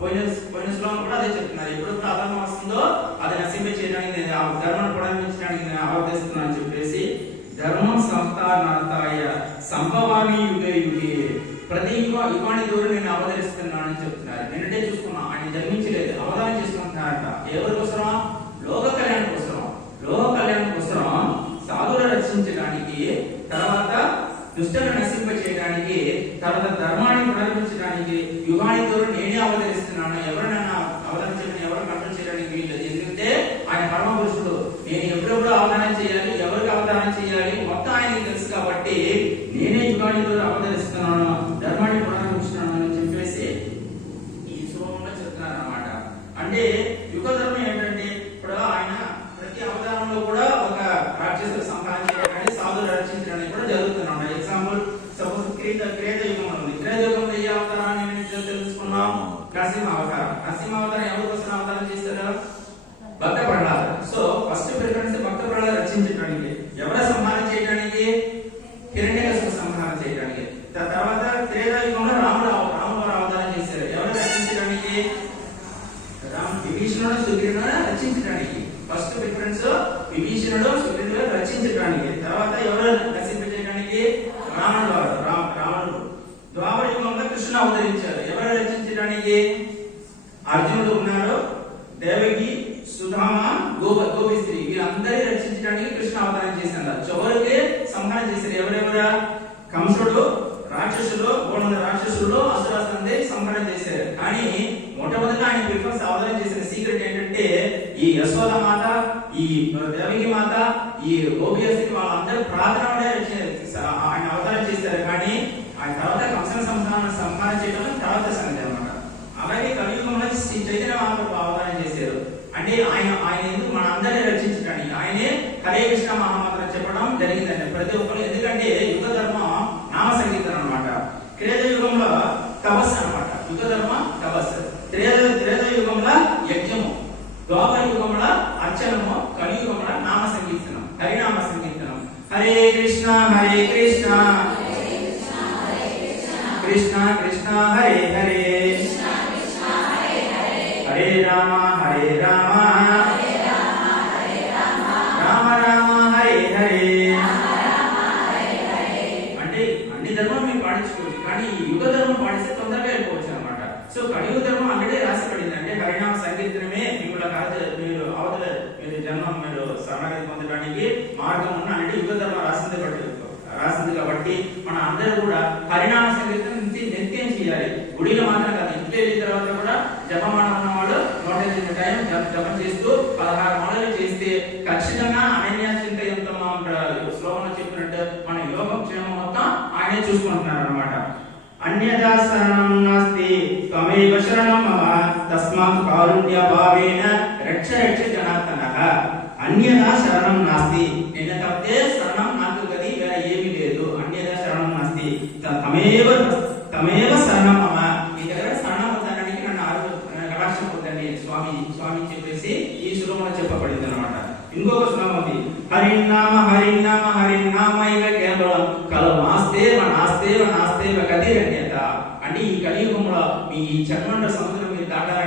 పోయిన పోయిన శ్లోకం కూడా అదే చెప్తున్నారు. ఎప్పుడు ప్రాధాన్యం వస్తుందో అది నశింప చేయడానికి నేను ఆ ధర్మం ప్రారంభించడానికి నేను ఆరాధిస్తున్నాను అని చెప్పేసి ధర్మం సంస్థానార్థాయ సంభవామి యుగే యుగే ప్రతి యుగ యుగాన్ని దూరం నేను అవతరిస్తున్నాను అని చెప్తున్నారు. నిన్నటే చూసుకున్నా ఆయన జన్మించలేదు అవధానం చేసుకుంటున్నారట. ఎవరి కోసరం లోక కళ్యాణం కోసం లోక కళ్యాణం కోసం సాధువులు రక్షించడానికి తర్వాత దుష్టను నశింప చేయడానికి తర్వాత ధర్మాన్ని ప్రారంభించడానికి యుగాని దూరం నేనే అవతరిస్తున్నాను ఎవరినైనా అవతరించడం ఎవరు కంట్రోల్ చేయడానికి వీల్లేదు ఎందుకంటే ఆయన పరమ పురుషుడు నేను ఎప్పుడెప్పుడు అవతారం చేయాలి ఎవరికి అవతారం చేయాలి మొత్తం ఆయనకి తెలుసు కాబట్టి నేనే అవతరిస్తున్నాను ధర్మాన్ని ప్రారంభిస్తున్నాను అని చెప్పేసి ఈ శ్లోకంలో చెప్తున్నారు అన్నమాట అంటే యుగ ధర్మం ఏంటంటే ఇప్పుడు ఆయన ప్రతి అవతారంలో కూడా ఒక రాక్షసులు సంపాదించడానికి చేయడానికి సాధువులు రక్షించడానికి కూడా జరుగుతున్నాడు ఎగ్జాంపుల్ సపోజ్ క్రీత క్రేత యుగం ఉంది. క్రేత యుగంలో ఏ అవతారాన్ని తెలుసుకున్నాము తెలుసుకున్నాం నరసింహ అవతారం. నరసింహ అవతారం ఎవరి కోసం అవతారం చేశారు Bhakta Prahlada so first preference Bhakta Prahlada రక్షించడానికి ఎవర సంహారం చేయడానికి హిరణ్యకశిపు సంహారం చేయడానికి త- తర్వాత త్రేతాయుగంలో రాముడు అవ- రాముడు వారు అవతారం చేశారు ఎవరు రక్షించడానికి రామ్ విభీషణుడు సుగ్రీవుడు రచించడానికి ఫస్ట్ ప్రిఫరెన్స్ విభీషణుడు సుగ్రీవుడు రచించడానికి తర్వాత ఎవరు రచించడానికి రాముడు వారు రామ్ రావణుడు. ద్వాపర యుగంలో కృష్ణ అవతరించారు ఎవరు రచించడానికి అర్జునుడు ఉన్నాడు. దేవకి సుధామ గోప గోపిశ్రీ వీళ్ళందరినీ రచించడానికి కృష్ణ అవతారం చేశారు చివరికి సంహారం చేశారు ఎవరెవరా? కంసుడు రాక్షసులు మూడు వందల రాక్షసులు అసురాసులందరి సంహారం చేశారు కానీ మొట్టమొదటి ఆయన ప్రిఫరెన్స్ అవతారం చేసిన సీక్రెట్ ఏంటంటే ఈ యశోద మాత ఈ దేవకి మాత ఈ గోపియస్త్రీ వాళ్ళందరూ ప్రార్థన ఆయన అవతారం చేశారు. కానీ ఆయన తర్వాత కంసన సంహారం సంహారం చేయడం తర్వాత సంగతి అన్నమాట. అలాగే కలియుగంలో శ్రీ చైతన్య మహాప్రభు అవతారం చేశారు. అంటే ఆయన ఆయన ఎందుకు మన అందరినీ రక్షించడానికి ఆయనే హరే కృష్ణ మహామంత్రం చెప్పడం జరిగిందండి. ప్రతి ఒక్కరు ఎందుకంటే యుగ ధర్మం నామ సంగీతం అనమాట క్రేత యుగంలో తపస్సు అనమాట యుగ ధర్మ తపస్సు. త్రేత త్రేత యుగంలో యజ్ఞము. ద్వాపర యుగం అక్షరము కలియుగంలో నామ సంకీర్తనం హరినామ సంకీర్తనం. హరే కృష్ణ హరే కృష్ణ. కృష్ణ కృష్ణ హరే హరే. హరే రామ హరే రామ. రామ రామ హరే హరే. అంటే అన్ని ధర్మం మీరు పాటించుకోవచ్చు కానీ ఈ యుగ ధర్మం పాటిస్తే తొందరగా వెళ్ళిపోవచ్చు అనమాట సో కలియుగ ధర్మం ఆల్రెడీ రాసిపడింది అంటే హరినామ సంకీర్తనమే మిమ్మల్ని కాదు మీరు అవతల జన్మ మీరు శరణాగతి పొందడానికి మార్గం ఉన్న అంటే యుగ ధర్మం రాసింది కాబట్టి రాసింది కాబట్టి మన అందరూ కూడా పరిణామ సంగీతం నిత్యం చేయాలి. గుడిలో మాత్రం కాదు ఇంట్లో వెళ్ళిన తర్వాత కూడా జపమానం ఉన్న వాళ్ళు నూట ఎనిమిది టైం జప- జపం చేస్తూ పదహారు మాలలు చేస్తే ఖచ్చితంగా అనన్య చింతయంతో మనం శ్లోకంలో చెప్పినట్టు మన యోగం క్షేమం మొత్తం ఆయనే చూసుకుంటున్నారు అనమాట అన్యదా శరణం నాస్తి త్వమేవ శరణం మమ తస్మాత్ కారుణ్య భావేన రక్ష రక్ష జనార్దనః అన్యదా శరణం నాస్తి నిన్న తప్పితే శరణం నాకు గది వేరే ఏమీ లేదు అన్యదా శరణం నాస్తి తమేవ తమేవ శరణం మమ మీ దగ్గర శరణం పొందడానికి నన్ను ఆరు కటాక్షం పొందండి స్వామి స్వామి చెప్పేసి ఈ శ్లోకంలో చెప్పబడింది అనమాట ఇంకొక శ్లోకం ఉంది హరిన్నామ హరిన్నామ హరినామ ఇవ కేవలం కలు నాస్తేవ నాస్తేవ నాస్తేవ గతిరన్యత అంటే ఈ కలియుగంలో మీ ఈ చర్మండ సముద్రం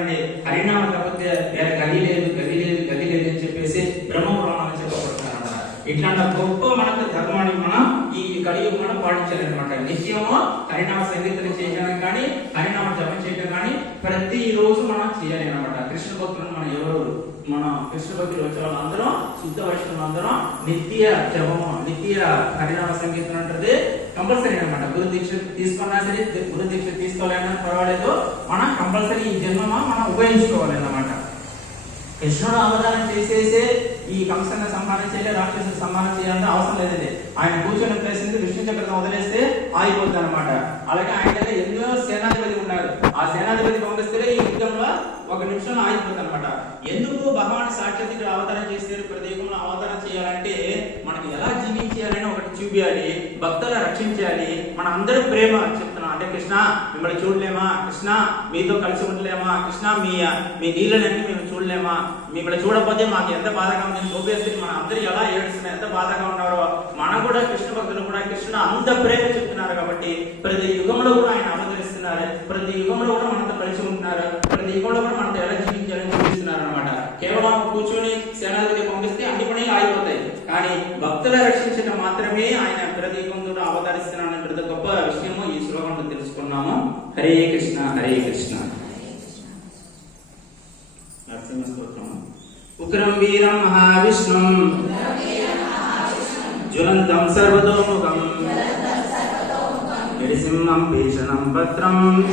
మీరు హరినామ తప్పితే వేరే గది లేదు గది లేదు గది లేదు అని చెప్పేసి బ్రహ్మ పురాణాలు చెప్పబడుతున్నారు అన్నమాట. ఇట్లాంటి గొప్ప మనకు ధర్మాన్ని మనం ఈ కలియుగ మనం పాటించాలన్నమాట. నిత్యము హరినామ సంగీతం చేయడం కానీ హరినామ జపం చేయడం కానీ ప్రతి రోజు మనం చేయాలి అనమాట కృష్ణ భక్తులను మనం ఎవరు మన కృష్ణ భక్తులు వచ్చే వాళ్ళందరం శుద్ధ వైష్ణవులు అందరం నిత్య జపము నిత్య హరినామ సంగీతం అంటది కంపల్సరీ అన్నమాట. గురు దీక్ష తీసుకున్నా సరే గురు దీక్ష తీసుకోవాలన్నా పర్వాలేదు. మనం కంపల్సరీ ఈ జన్మ మనం ఉపయోగించుకోవాలి అన్నమాట కృష్ణుడు అవధానం చేసేసే ఈ కంసన్న సంహారం చేయాలి రాక్షసుని సంహారం చేయాలంటే అవసరం లేదండి. ఆయన కూర్చొని ప్లేస్ విష్ణు చక్రం వదిలేస్తే ఆగిపోతుంది అనమాట అలాగే ఆయన దగ్గర ఎన్నో సేనాధిపతి ఉన్నారు. ఆ సేనాధిపతి పంపిస్తే ఒక నిమిషంలో ఆగిపోతుంది అనమాట ఎందుకు భగవాన్ సాక్షాత్ ఇక్కడ అవతారం చేశారు? ప్రదేశంలో అవతారం చేయాలంటే మనకి ఎలా జీవించాలని ఒకటి చూపించాలి భక్తుల రక్షించాలి మన అందరూ ప్రేమ చెప్తున్నాం. అంటే కృష్ణ మిమ్మల్ని చూడలేమా? కృష్ణ మీతో కలిసి ఉండలేమా? కృష్ణ మీ మీ నీళ్ళని మేము చూడలేమా? మిమ్మల్ని చూడకపోతే మాకు ఎంత బాధగా ఉంది గోపేస్తే మన అందరూ ఎలా ఏడుస్తున్నారు? ఎంత బాధగా ఉన్నారో. మన కూడా కృష్ణ భక్తులు కూడా కృష్ణ అంత ప్రేమ చెప్తున్నారు కాబట్టి ప్రతి యుగంలో కూడా ఆయన అవతరిస్తున్నారు ప్రతి యుగంలో కూడా మనతో కలిసి ఉంటున్నారు ప్రతి కానీ భక్తుల రక్షించడం మాత్రమే ఆయన ప్రతిబంధుడు అవతరిస్తున్నాడని గొప్ప విషయము ఈ శ్లోకంలో తెలుసుకున్నాము. హరే కృష్ణ హరే కృష్ణ. ఉగ్రం వీరం మహావిష్ణుం. జ్వలంతం సర్వతోముఖం. నరసింహం భీషణం భద్రం.